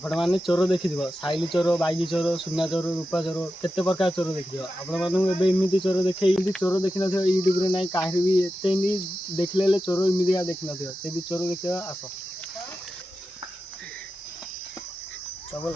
आपण मैंने चोर देखि साइल चोर बाइजी चोर सुना चोर रूपा चोर केते प्रकार चोर देखि आपण मानू एमती चोर देखे चोर देखी न यूट्यूब ना कहीं भी एत देखले चोर एमती देखी न चोर देखा आस बोल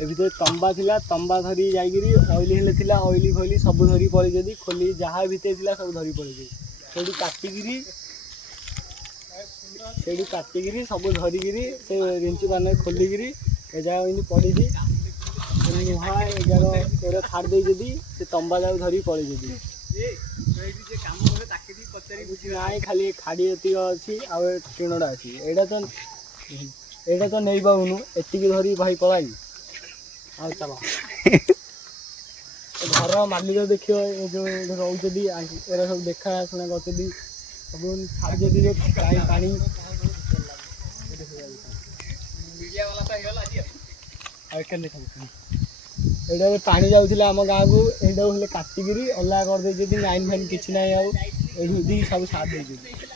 देखिए तंबा थिला तंबा धरी जाइए ऑयली हेले ऑयली फैली सब धरी पड़े खोली जहाँ भितर थिला सब धरी पड़े से काटिकी सब धरिकी से रिंची पाने खोलिकी ए जगह इन्हें पड़ी नुहा एगार छाड़ दे से तंबा जाक धरी पड़े ना खाली खाड़ी ये अच्छी आउ टीणटा अच्छी एटा तो नहीं पाऊनु एतिक धरी भाई पलाई आ चलो घर मालिक देख जो रोचे एरा सब देखा शुणा कर सब छाड़ी दे पानी एटा पानी जाऊला आम गाँव को यहाँ काटिकी अलग करदे लाइन फाइन किसी ना सब साथ दे